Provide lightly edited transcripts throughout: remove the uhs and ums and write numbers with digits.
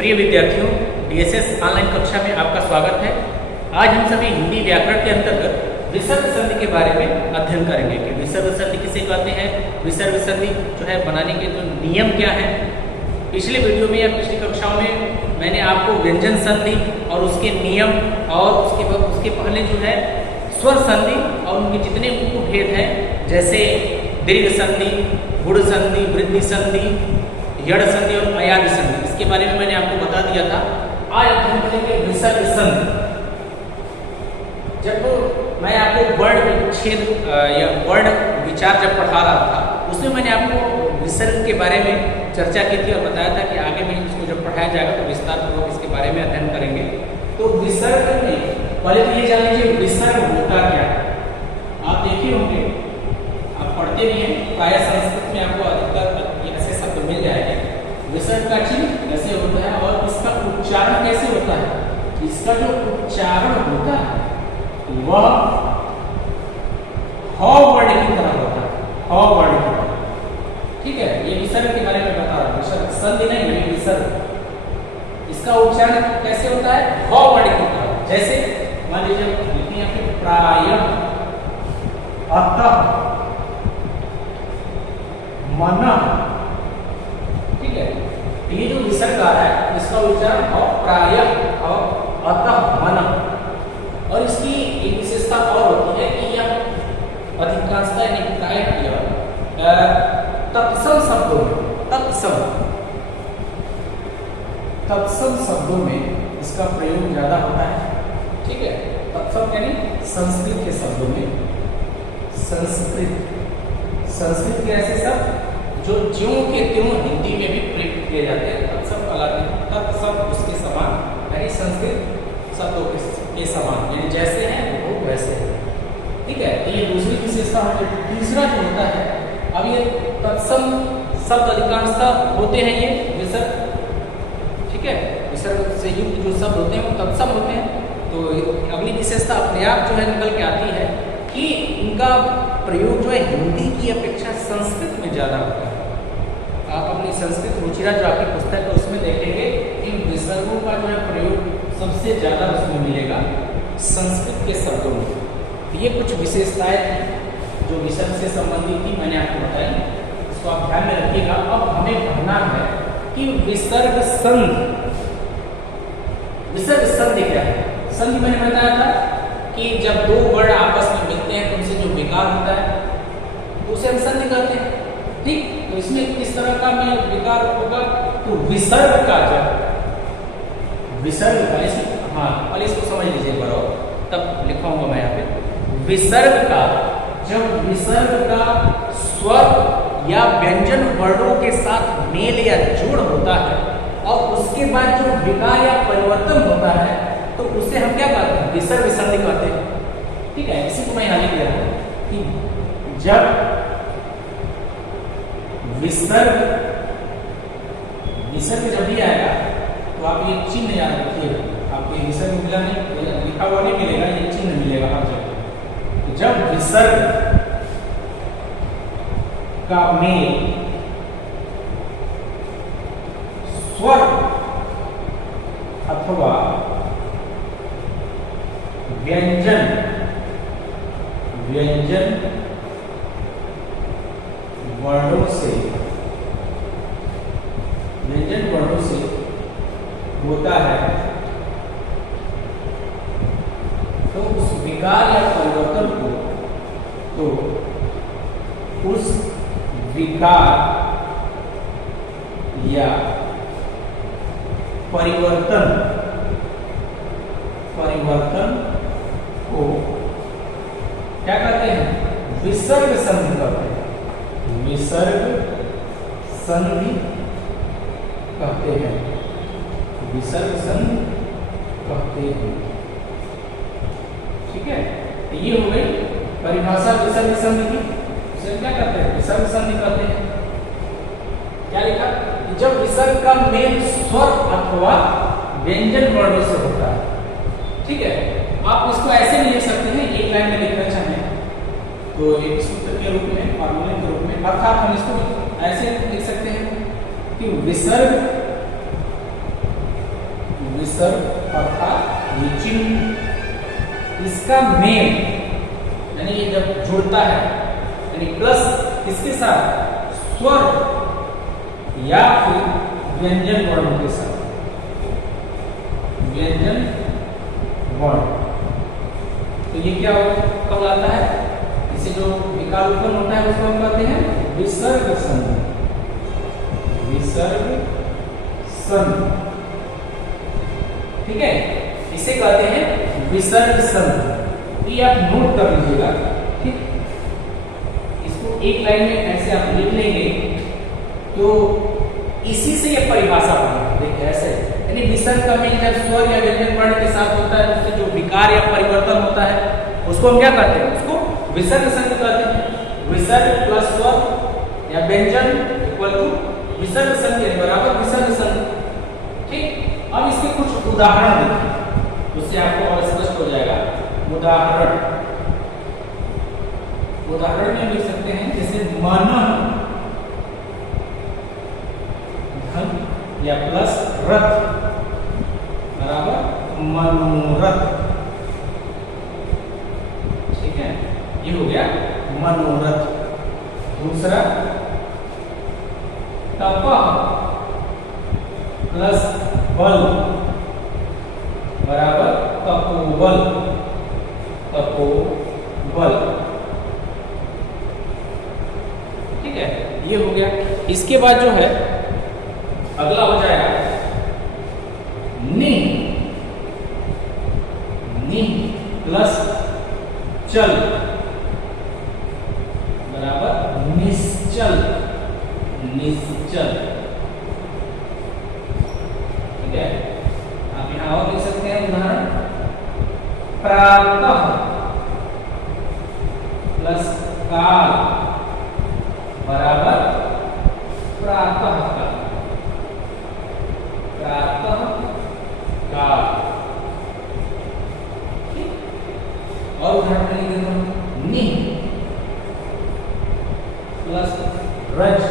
प्रिय विद्यार्थियों, DSS online कक्षा में आपका स्वागत है। आज हम सभी हिंदी व्याकरण के अंतर्गत विसर्ग संधि के बारे में अध्ययन करेंगे कि विसर्ग संधि किसे कहते हैं, विसर्ग संधि जो है बनाने के जो नियम क्या है। पिछले वीडियो में या पिछली कक्षाओं में मैंने आपको व्यंजन संधि और उसके नियम और उसके पहले जो है स्वर संधि और उनके जितने उपभेद हैं, जैसे दीर्घ संधि, गुण संधि, वृद्धि संधि, यड़ संधि और अयादि संधि, इसके बारे में मैंने आपको बता दिया था। आज हम करेंगे विसर्ग संधि। जब मैं आपको वर्ण विच्छेद या वर्ण विचार जब पढ़ा रहा था, उसमें मैंने आपको विसर्ग के बारे में चर्चा की थी और बताया था कि आगे में इसको जब पढ़ाया जाएगा तो विस्तार पूर्वक इसके बारे में अध्ययन करेंगे। तो विसर्ग में पहले तो ये जान लीजिए विसर्ग होता क्या है। आप देखे होंगे, आप पढ़ते भी हैं, प्राय संस्कृत में आपको अधिकतर ऐसे शब्द मिल जाएंगे। विसर्ग का चिन्ह ऐसे होता है और इसका उच्चारण कैसे होता है। इसका जो उच्चारण होता है वह ह वर्ण की तरह होता है, ह वर्ण की तरह। ठीक है, ये विसर्ग के बारे में बता रहा हूं। विसर्ग संधि नहीं है, विसर्ग। इसका उच्चारण कैसे होता है, ह वर्ण की तरह। जैसे मान लीजिए लिखते हैं फिर प्रायः, अतः, मनः। ठीक है, ये जो विसर्ग आ रहा है इसका उच्चारण प्रायः, अतः, मनः। और इसकी एक विशेषता और होती है कि यह अधिकांशतः यानी प्रायः तत्सम शब्दों में, तत्सम शब्दों में इसका प्रयोग ज्यादा होता है। ठीक है, तत्सम यानी संस्कृत के शब्दों में, संस्कृत के ऐसे शब्द जो ज्यों के त्यों हिंदी में भी प्रयोग किए जाते हैं, तत्सम कहलाते हैं। तत्सम उसके समान यानी संस्कृत शब्दों के समान, यानी जैसे हैं वो वैसे हैं। ठीक है, तो ये दूसरी विशेषता है। तीसरा जो होता है, अब ये तत्सम शब्द अधिकांशतः होते हैं ये विसर्ग। ठीक है, विसर्ग से युक्त जो शब्द होते हैं वो तत्सम होते हैं। तो अगली विशेषता अपने आप जो है निकल के आती है कि इनका प्रयोग जो है हिंदी की अपेक्षा संस्कृत में ज्यादा होता है। आप अपनी संस्कृत रुचिरा जो आपकी पुस्तक है उसमें देखेंगे इन विसर्गों का जो है प्रयोग सबसे ज्यादा उसमें मिलेगा संस्कृत के शब्दों में। तो ये कुछ विशेषताएं हैं जो विसर्ग से संबंधित थी, मैंने आपको बताई। इसको आप ध्यान में रखिएगा। अब हमें पढ़ना है कि विसर्ग संधि क्या है। संधि मैंने बताया था कि जब दो वर्ण आपस में मिलते हैं तो उनसे जो विकार होता है तो उसे हम संधि कहते हैं। ठीक, तो इसमें किस तरह का विकार होगा, तो विसर्ग का जब विसर्ग का पहले इसको समझ लीजिए एक बार और, तब लिखाऊंगा मैं यहाँ पे। विसर्ग का जब विसर्ग का स्वर या व्यंजन वर्णों के साथ मेल या जोड़ होता है और उसके बाद जो विकार या परिवर्तन होता है तो उसे हम क्या कहते हैं, विसर्ग संधि कहते हैं। ठीक है, इसी को मैं यहाँ लिख दे रहा हूँ कि जब विसर्ग जब भी आएगा तो आप ये चिन्ह याद रखिएगा। आपको ये विसर्ग मिला नहीं, लिखा हुआ नहीं मिलेगा, ये चिन्ह मिलेगा हर जगह। तो जब विसर्ग का मेल स्वर अथवा व्यंजन वर्णों से होता है तो उस विकार या परिवर्तन को, तो उस विकार या परिवर्तन को क्या कहते हैं, विसर्ग संधि कहते हैं। विसर्ग संधि कहते हैं, विसर्ग संधि कहते हैं। ठीक है, तो ये हो गई परिभाषा विसर्ग संधि की। इसे क्या कहते हैं, विसर्ग संधि कहते हैं। क्या लिखा, जब विसर्ग का मेल स्वर अथवा व्यंजन वर्णों से होता है। ठीक है, आप इसको ऐसे भी लिख सकते हैं, एक लाइन में लिखना चाहें तो एक सूत्र के रूप में, फॉर्मूले के रूप में, अर्थात हम इसको ऐसे लिख सकते हैं कि विसर्ग विसर्ग अर्थात ये चिन्ह इसका मेल यानी ये जब जुड़ता है यानी प्लस किसके साथ, स्वर या फिर व्यंजन वर्णों के साथ, व्यंजन वर्ण, तो ये क्या कब आता है, इसे जो विकार उत्पन्न होता है उसको हम कहते हैं विसर्ग संधि, विसर्ग संधि, ठीक है, इसे कहते हैं विसर्ग संधि। ये आप नोट कर लीजिएगा, ठीक, इसको एक लाइन में ऐसे आप लिख लेंगे तो इसी से ये परिभाषा बना, देखिए ऐसे, यानी विसर्ग का मेल जब स्वर या व्यंजन वर्ण के साथ होता है उससे जो विकार या परिवर्तन होता है उसको हम क्या करते हैं, उसको विसर्ग संधि कहते हैं। विसर्ग प्लस स्वर या व्यंजन इक्वल टू विसर्ग संधि बराबर विसर्ग संधि, ठीक। अब इसके कुछ उदाहरण देखिए, उससे आपको और स्पष्ट हो जाएगा। उदाहरण में लिख सकते हैं जैसे मन धन या प्लस रथ बराबर मनोरथ, ठीक है, ये हो गया मनोरथ। दूसरा तपः प्लस बल बराबर तपोबल, तपोबल, ठीक है, ये हो गया। इसके बाद जो है अगला हो जाएगा नि, नि प्लस चल बराबर निश्चल, निश्चल, ठीक है। आप यहां और लिख सकते हैं उदाहरण प्रातः प्लस काल बराबर प्रातः काल, प्रातः काल, और उदाहरण लिख देता हूं नि प्लस रज,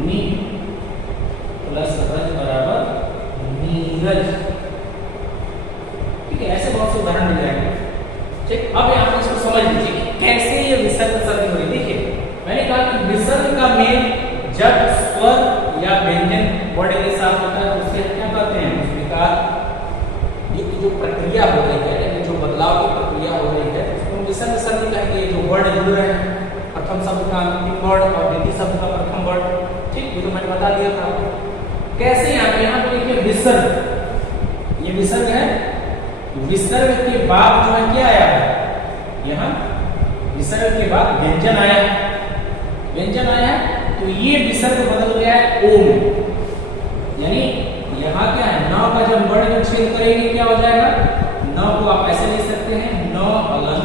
नि प्लस रज बराबर नीरज, ठीक है, ऐसे बहुत से उदाहरण मिल जाएंगे, ठीक। अब यहाँ पे इसको समझ लीजिए कि कैसे ये विसर्ग संधि हो रही। देखिए मैंने कहा कि विसर्ग का मेल जब स्वर या व्यंजन वर्ण के साथ होता है तो उसे क्या कहते हैं, उस विकार, ये जो प्रक्रिया हो रही है, जो बदलाव की प्रक्रिया हो रही है उसको हम विसर्ग संधि कहेंगे। जो वर्ण जुड़ रहे हैं, प्रथम शब्द का अंतिम वर्ण और द्वितीय शब्द का प्रथम वर्ण, ठीक, ये तो मैंने बता दिया था आपको। कैसे यहाँ पे देखिए विसर्ग, ये विसर्ग है, विसर्ग के बाद जो है क्या आया है, यहाँ विसर्ग के बाद व्यंजन आया है, व्यंजन आया है, तो ये विसर्ग बदल गया है ओ में, यानी यहाँ क्या है, न का जब वर्ण में छेद करेंगे क्या हो जाएगा, न को आप ऐसे ले सकते हैं न अलग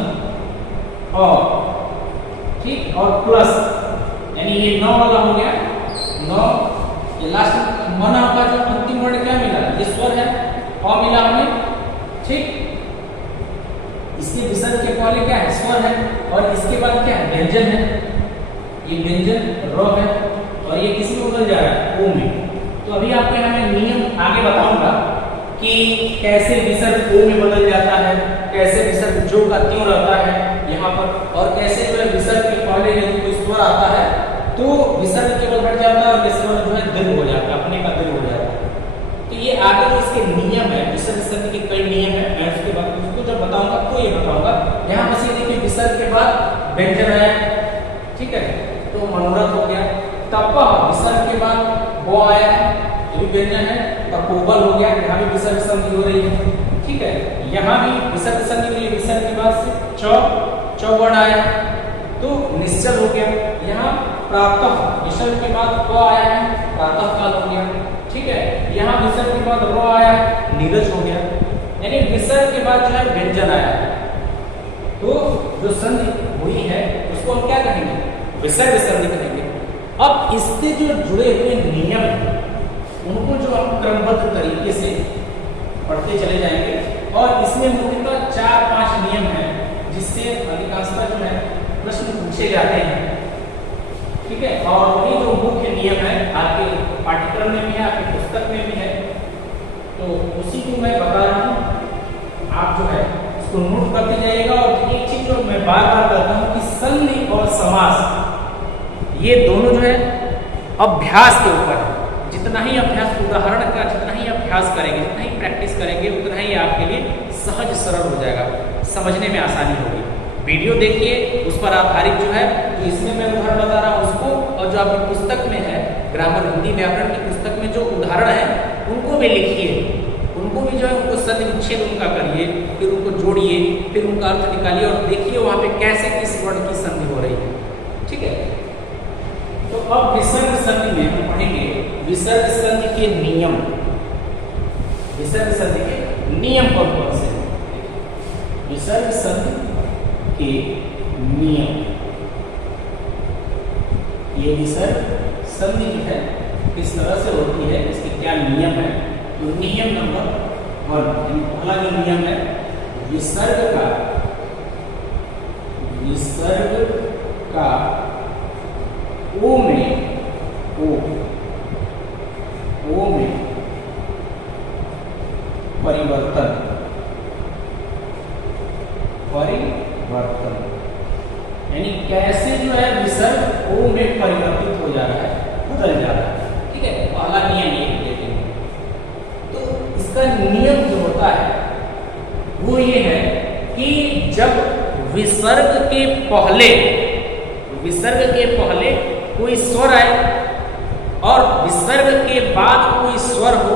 और, ठीक, और प्लस, यानी ये न वाला हो गया, न ये लास्ट मना का जो अंतिम वर्ण क्या मिला, ये स्वर है, अ मिला हमें, ठीक, इसके विसर्ग के पहले क्या है, स्वर है, और इसके बाद क्या है, व्यंजन है, ये व्यंजन र है, और ये किसी में बदल जा रहा है ओ में। तो अभी आपको यहाँ मैं नियम आगे बताऊंगा कि कैसे विसर्ग ओ में बदल जाता है, कैसे विसर्ग जो का त्यों रहता है यहाँ पर, और कैसे जो है विसर्ग के पहले यदि कोई स्वर आता है तो विसर्ग केवल हट जाता है और ये स्वर जो है दीर्घ हो जाता है, अपने का दीर्घ हो जाता है। तो ये आगे जो इसके नियम है, विसर्ग संधि के कई नियम है, मैं उसके बाद उसको जब बताऊंगा तो ये बताऊंगा। यहाँ बस ये देखिए विसर्ग के बाद व्यंजन आया, ठीक है, तो मनोरथ हो गया। तपः विसर्ग के बाद वो आया है, ये भी व्यंजन है, तपोबल हो गया, यहाँ भी विसर्ग संधि हो रही है, ठीक है, यहाँ भी विसर्ग संधि हो रही है, विसर्ग के बाद से च वर्ण आया तो निश्चल हो गया। यहाँ प्रातः विसर्ग के बाद क आया है, प्रातः काल हो गया, ठीक है, यहाँ विसर्ग के बाद रो आया है, नीरज हो गया, यानी विसर्ग के बाद जो है व्यंजन आया है, तो जो संधि हुई है उसको हम क्या कहेंगे, विसर्ग संधि कहेंगे। अब इससे जो जुड़े हुए नियम हैं उनको जो हम क्रमबद्ध तरीके से पढ़ते चले जाएंगे, और इसमें मुख्यतः 4-5 नियम हैं जिससे अधिकांशतः जो है प्रश्न पूछे जाते हैं, ठीक है, और वही जो मुख्य नियम है आपके पाठ्यक्रम में भी है, आपकी पुस्तक में भी है, तो उसी को मैं बता रहा हूँ, आप जो है इसको नोट करते जाइएगा। और एक चीज जो मैं बार बार कहता हूँ कि संधि और समास ये दोनों जो है अभ्यास के ऊपर है। जितना ही अभ्यास, उदाहरण का जितना ही अभ्यास करेंगे, जितना ही प्रैक्टिस करेंगे, उतना ही आपके लिए सहज सरल हो जाएगा, समझने में आसानी होगी। वीडियो देखिए, उस पर आधारित जो है, तो इसमें मैं उदाहरण बता रहा हूँ उसको, और जो आपकी पुस्तक में है ग्रामर हिंदी व्याकरण की पुस्तक में जो उदाहरण है उनको भी लिखिए, उनको भी जो है उनको संधि विच्छेद उनका करिए, फिर उनको जोड़िए, फिर उनका अर्थ निकालिए और देखिए वहाँ पे कैसे किस वर्ण की संधि हो रही है। ठीक है, तो अब विसर्ग संधि में हम पढ़ेंगे विसर्ग संधि के नियम। विसर्ग संधि के नियम कौन कौन से हैं? विसर्ग संधि के नियम, ये विसर्ग संधि जो है किस तरह से होती है, इसके क्या नियम है। तो नियम नंबर 1, पहला जो नियम है विसर्ग का ओ में परिवर्तन, यानी कैसे जो है विसर्ग ओ में परिवर्तित हो जा रहा है, बदल जा रहा है। ठीक है, पहला नियम ये देखेंगे। तो इसका नियम जो होता है वो ये है कि जब विसर्ग के पहले कोई स्वर आए और विसर्ग के बाद कोई स्वर हो,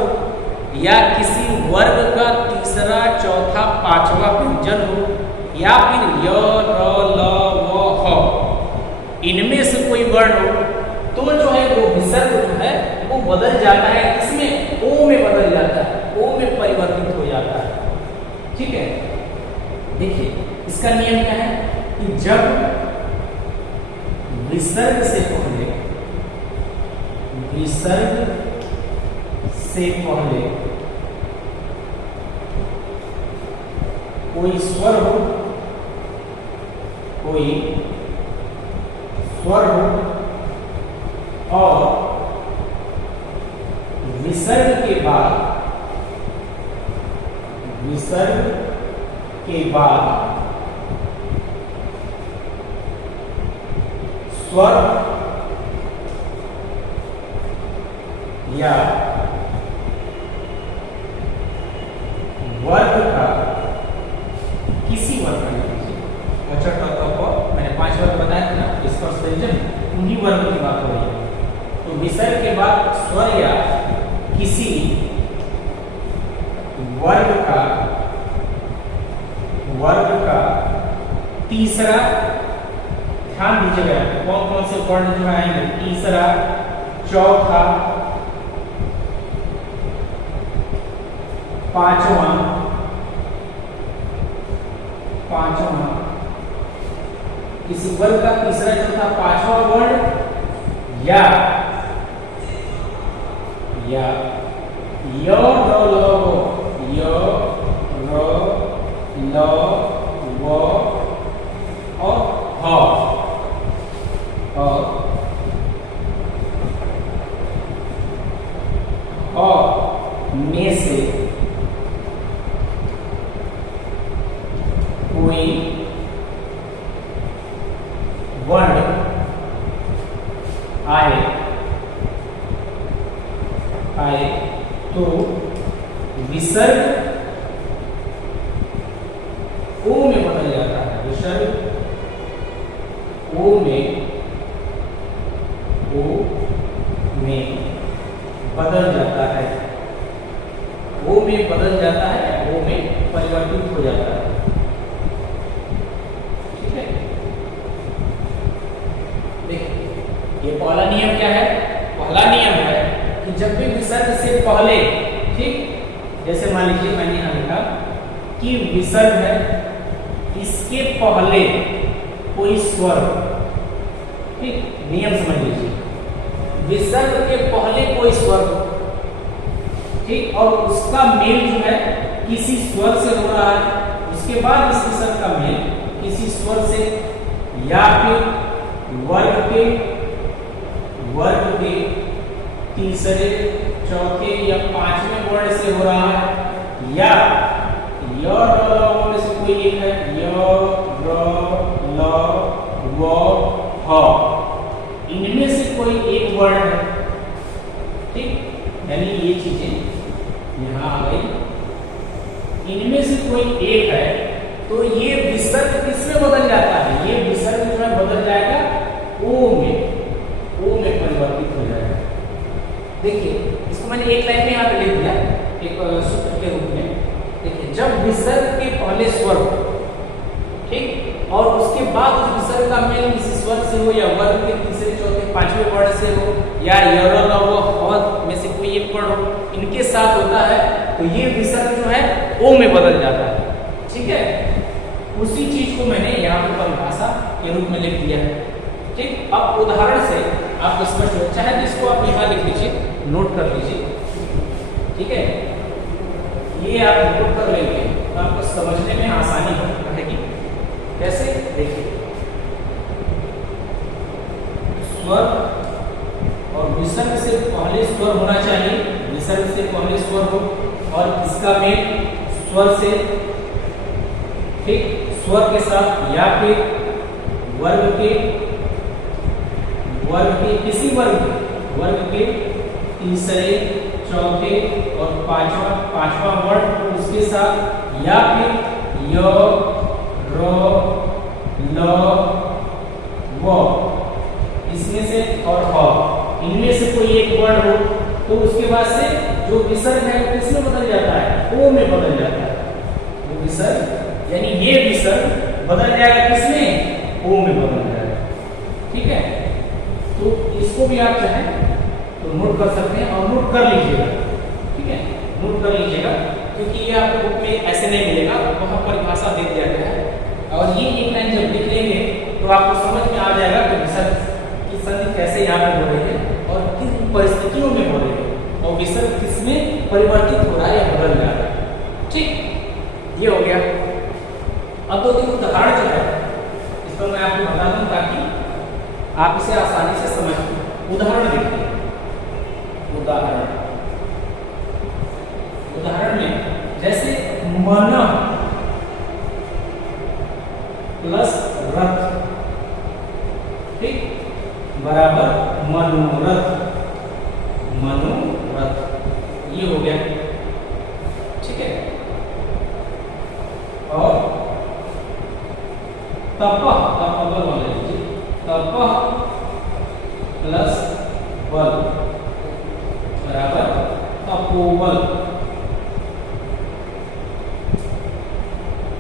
या किसी वर्ग का तीसरा, चौथा, पांचवा व्यंजन हो, या फिर य, र, ल, व, ह, इनमें से कोई वर्ण हो, तो जो है वो विसर्ग जो है वो बदल जाता है, इसमें ओ में बदल जाता है, ओ में परिवर्तित हो जाता है। ठीक है, देखिए इसका नियम क्या है कि जब विसर्ग से पहले कोई स्वर हो और विसर्ग के बाद स्वर या वर्ग का किसी वर्ग का, अच्छा मैंने 5 वर्ग बताया था ना, स्पर्श व्यंजन, उन्हीं वर्ग की बात हो रही है। तो विसर्ग के बाद स्वर या किसी वर्ग का तीसरा, ध्यान दीजिएगा कौन कौन से वर्ण जो आएंगे, तीसरा, चौथा, पांचवा, किसी वर्ग का तीसरा, चौथा, पांचवा वर्ण या य, र, ल, व और ह, और में से कोई वर्ण आए तो विसर्ग ओ में बदल जाता है, विसर्ग ओ में बदल जाता है, ओ में बदल जाता है, ओ में परिवर्तित हो जाता है। ठीक है, देखिए ये पहला नियम क्या है? पहला नियम है कि जब भी विसर्ग से पहले, ठीक, जैसे मान लीजिए मैंने यहां लिखा कि विसर्ग है, इसके पहले कोई स्वर, ठीक, नियम समझ लीजिए, विसर्ग के पहले कोई स्वर, ठीक, और उसका मेल जो है किसी स्वर से हो रहा है, उसके बाद इस विसर्ग का मेल किसी स्वर से या फिर वर्ग के तीसरे, चौथे या पांचवें वर्ण से हो रहा है, या य र ल व में से कोई एक है, य र ल व ह, इनमें से कोई एक वर्ड है, ठीक, यानी ये चीजें यहाँ आ गई, इनमें से कोई एक है, तो ये विसर्ग किसमें बदल जाता है, ये विसर्ग जो है बदल जाएगा ओ में परिवर्तित हो जाएगा। देखिए इसको मैंने एक लाइन में यहाँ पे लिख दिया एक सूत्र के रूप में। देखिए जब विसर्ग के पहले स्वर हो, ठीक, और उसके बाद उस विसर्ग का मेल किसी स्वर से हो या वर्ग के तीसरे चौथे पांचवें वर्ण से हो या य र ल व ह में से कोई एक वर्ण हो, इनके साथ होता है, तो ये विसर्ग जो है ओ में बदल जाता है, ठीक है। उसी चीज को मैंने यहाँ पे परिभाषा के रूप में लिख दिया है, ठीक। अब उदाहरण से आप स्पष्ट हो, चाहे तो इसको आप यहाँ लिख लीजिए, नोट कर लीजिए, ठीक है, ये आप नोट कर लेंगे तो आपको समझने में आसानी रहेगी। कैसे, देखिए स्वर और विसर्ग से पहले स्वर होना चाहिए, विसर्ग से पहले स्वर हो और इसका मेल स्वर से, ठीक, स्वर के साथ या फिर वर्ग के किसी वर्ग के तीसरे चौथे और पांचवा वर्ण, तो उसके साथ या फिर य र ल व इसमें से और ह, इनमें से कोई एक वर्ण हो, तो उसके बाद से जो विसर्ग है किसमें बदल जाता है, ओ में बदल जाता है। वो विसर्ग यानी ये विसर्ग बदल जाएगा किसमें, ओ में बदल जाएगा, ठीक है। तो इसको भी आप चाहें तो नोट कर सकते हैं और नोट कर लीजिएगा, ठीक है, नोट कर लीजिएगा, क्योंकि ये आपको बुक में ऐसे नहीं मिलेगा, वहां परिभाषा दे दिया गया है। और ये एक लाइन जब लिख लेंगे तो आपको समझ में आ जाएगा कि विसर्ग की संधि कैसे यहाँ पे हो रही है और किन परिस्थितियों में हो रही है और विसर्ग किसमें परिवर्तित हो रहा है या बदल रहा है, ठीक, ये हो गया। अब 2-3 उदाहरण जो है इस पर मैं आपको बता दूं ताकि आप इसे आसानी से समझ पाए। उदाहरण देखिए, उदाहरण में जैसे मन प्लस रथ, ठीक, बराबर मनोरथ, ये हो गया, ठीक है। और तपबल वाले लीजिए, तपह प्लस बल बराबर तपोबल,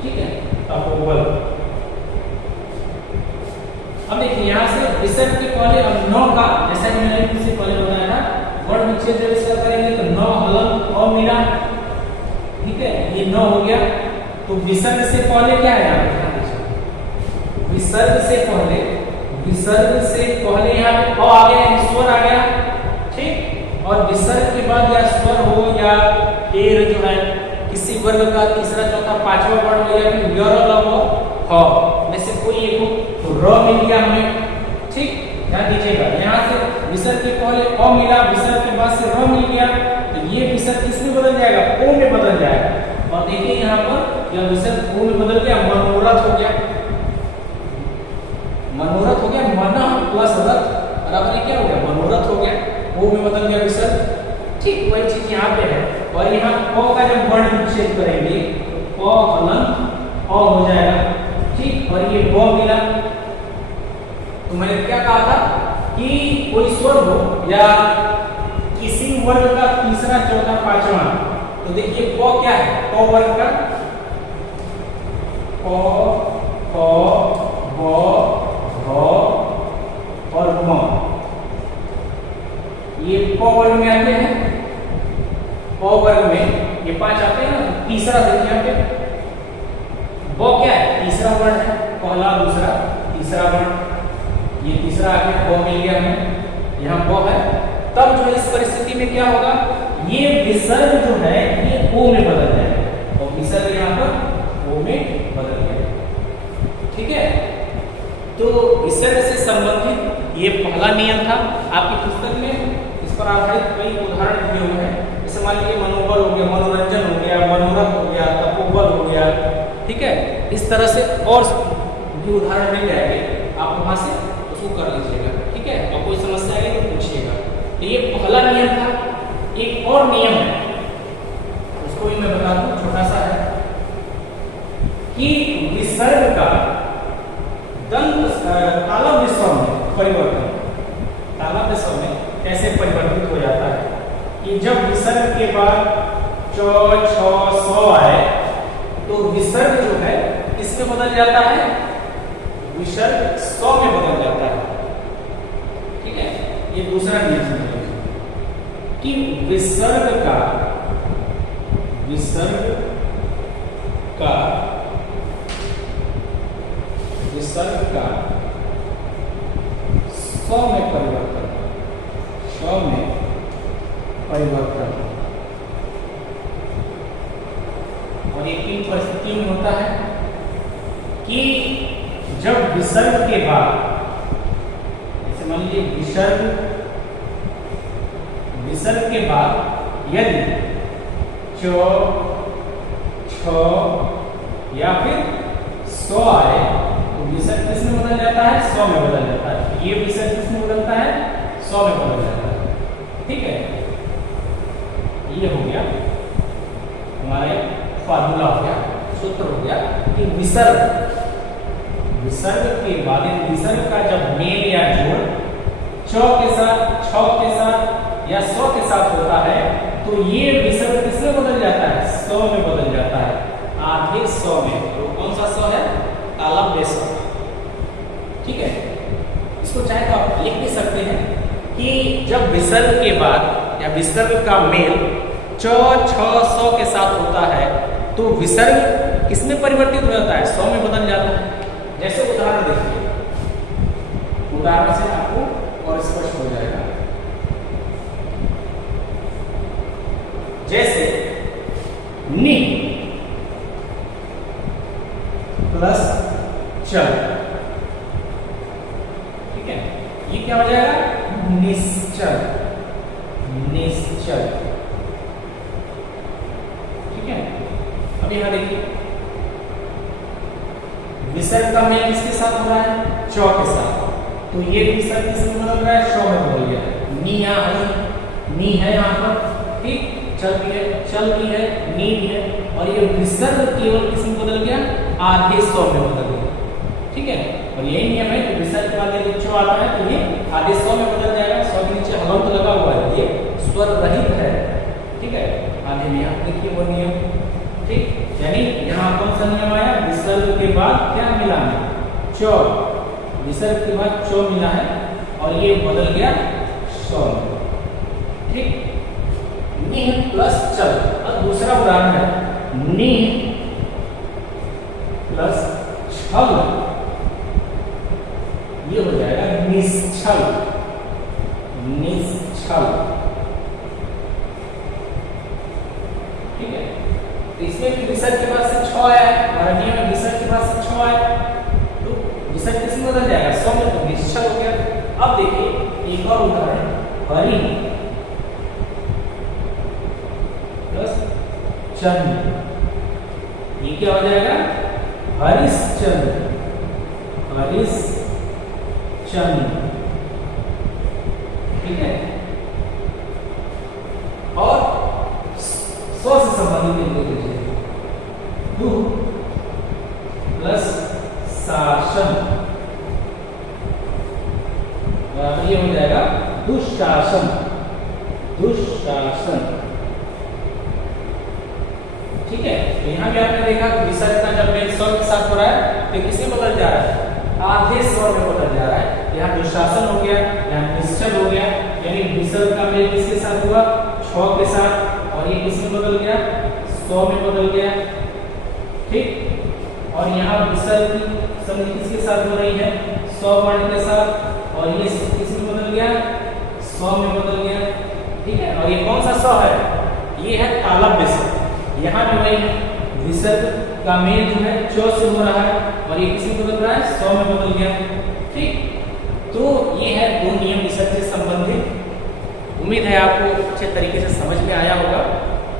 ठीक है, तपोबल। अब देखिए यहाँ से विसर्ग के पहले अब नौ का, जैसा कि मैंने इससे पहले बताया था, वर्ण विच्छेद जब इसका करेंगे तो नौ हलन और मिला, ठीक है, ये 9 हो गया। तो विसर्ग से पहले क्या है यहाँ पे, विसर्ग से पहले यहाँ पे अ आ गया, स्वर आ गया, ठीक, और विसर्ग के बाद या स्वर हो या एर जो है किसी वर्ग का तीसरा चौथा पांचवा वर्ण हो या फिर य र ल व ह में से कोई एक हो, तो र मिल गया हमें, ठीक, ध्यान दीजिएगा। यहाँ से विसर्ग के पहले अ मिला, विसर्ग के बाद से र मिल गया, तो ये विसर्ग किसमें बदल जाएगा, ओ में बदल जाएगा। और देखिए यहाँ पर यह विसर्ग ओ में बदल गया, मनोरथ हो गया, मन प्लस रथ बराबर क्या हो गया, मनोरथ हो गया, ओ में बदल गया विसर्ग, ठीक, वही चीज यहाँ पे है। और यहाँ प का जब वर्ण विच्छेद करेंगे तो प हलन अ हो जाएगा, ठीक, और ये ब मिला। तो मैंने क्या कहा था कि कोई स्वर हो या किसी वर्ग का तीसरा चौथा पांचवा, तो देखिए प क्या है, प वर्ग का प ब और म, ये प वर्ग में आते हैं, प वर्ग में ये 5 आते हैं ना। तीसरा देखिए यहाँ पे ब क्या है, तीसरा वर्ण है, पहला दूसरा तीसरा वर्ण, ये तीसरा आ गया, ब मिल गया हमें, यहाँ ब है। तब जो इस परिस्थिति में क्या होगा, ये विसर्ग जो है ये ओ में बदल जाएगा और विसर्ग यहाँ पर ओ में बदल गया, ठीक है। तो विसर्ग से संबंधित ये पहला नियम था आपकी पुस्तक में, इस पर आधारित कई उदाहरण दिए हुए हैं। जैसे मान लीजिए मनोबल हो गया, इस तरह से और भी उदाहरण मिल जाएंगे, आप वहां से उसको कर लीजिएगा, ठीक है। और कोई समस्या आएगी तो पूछिएगा। तो ये पहला नियम था। एक और नियम है, उसको भी मैं बता दूं, छोटा सा है कि विसर्ग का तालव्य स्वर में परिवर्तन, तालव्य स्वर में कैसे परिवर्तित हो जाता है कि जब विसर्ग के बाद च छ स आए तो विसर्ग जो है किसमें बदल जाता है, विसर्ग स में बदल जाता है, ठीक है। ये दूसरा नियम समझिए कि विसर्ग का स में परिवर्तन, और ये किन परिस्थितियों में होता है कि जब विसर्ग के बाद, जैसे मान लीजिए विसर्ग के बाद यदि च छ या फिर स आए तो विसर्ग किस में बदल जाता है, स में बदल जाता है। ये विसर्ग किस में बदलता है, स में बदल जाता है, ठीक है। ये हो गया हमारे फार्मूला, हो गया सूत्र, हो गया कि विसर्ग के बाद विसर्ग का जब मेल या जोड़ च के साथ, छ के साथ या स के साथ होता है तो ये विसर्ग किसमें बदल जाता है, स में बदल जाता है, आधे स में। तो कौन सा स है, तालव्य स, ठीक है। इसको चाहे तो आप लिख भी सकते हैं कि जब विसर्ग के बाद या विसर्ग का मेल च छ स के साथ होता है तो विसर्ग किसमें परिवर्तित हो जाता है, स में बदल जाता है। जैसे उदाहरण देखिए, उदाहरण से आपको और स्पष्ट हो जाएगा। जैसे नि प्लस चल, ठीक है, ये क्या हो जाएगा, निश्चल, निश्चल, ठीक है। अब यहां देखिए विसर्ग का मेल किसके साथ हो रहा है, च के साथ, तो ये विसर्ग किसमें बदल रहा है, श में बदल गया। नी है यहाँ पर, ठीक, चल भी है, नी भी है, और ये विसर्ग केवल किसमें बदल गया, आधे स में बदल गया, ठीक है। और यही नियम है कि विसर्ग के बाद यदि च आता है तो ये आधे स में बदल जाएगा। स के नीचे हलंत लगा हुआ है, ये स्वर रहित है, ठीक है। आगे में आप देखिए वो नियम, ठीक, यानी यहाँ कौन सा नियम आया, विसर्ग के बाद क्या मिला है, च, विसर्ग के बाद च मिला है और ये बदल गया स, ठीक। निह प्लस चल। अब दूसरा उदाहरण है, निह प्लस छल, ये हो जाएगा निश्चल, निश्चल, ठीक है। तो इसमें भी विसर्ग के बाद से छ आया है, हमारा नियम में विसर्ग के बाद से छ आया तो विसर्ग किसमें बदल जाएगा, स में, तो निश्चल हो गया। अब देखिए एक और उदाहरण, हरि प्लस चंद्र, ये क्या हो जाएगा, हरिश्चंद्र, हरिश्चंद्र, ठीक है। और स्व से संबंधित लिख लीजिए, दु प्लस शासन, ये हो जाएगा दुशासन, दुशासन, ठीक है। तो यहाँ भी आपने देखा विसर्ग का जब मेल स्वर के साथ हो रहा है तो किसमें बदल जा रहा है, आधे स्वर में बदल जा रहा है। यहाँ दुशासन हो गया, यहाँ निश्चल हो गया, यानी विसर्ग का मेल किसके साथ हुआ, छ के साथ, और ये किसमें बदल गया, स में बदल गया, ठीक। और यहाँ विसर्ग की संधि किसके साथ हो रही है, स वर्ण के साथ, और ये किसमें बदल गया, स में बदल गया, ठीक है। और ये कौन सा स है, ये है तालव्य स। यहाँ भी वही है, विसर्ग का मेल जो है च से हो रहा है और ये किसमें बदल रहा है, स में बदल गया, ठीक। तो ये है दो नियम विसर्ग से संबंधित। उम्मीद है आपको अच्छे तरीके से समझ में आया होगा।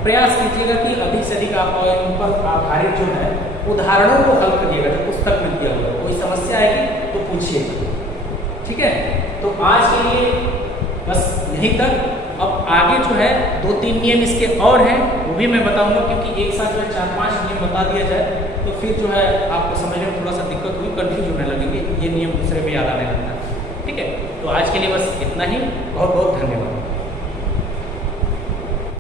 प्रयास कीजिएगा कि अधिक से अधिक आप इन पर आधारित जो है उदाहरणों को हल करिएगा, जो पुस्तक में दिया हुआ है। कोई समस्या आएगी तो पूछिएगा, ठीक है। तो आज के लिए बस यहीं तक। अब आगे जो है 2-3 नियम इसके और हैं, वो भी मैं बताऊंगा, क्योंकि एक साथ जो है 4-5 नियम बता दिया जाए तो फिर जो है आपको समझने में थोड़ा सा दिक्कत हुई, कंफ्यूज होने लगेंगे, ये नियम दूसरे में याद आने लगता है, ठीक है। तो आज के लिए बस इतना ही, बहुत बहुत धन्यवाद।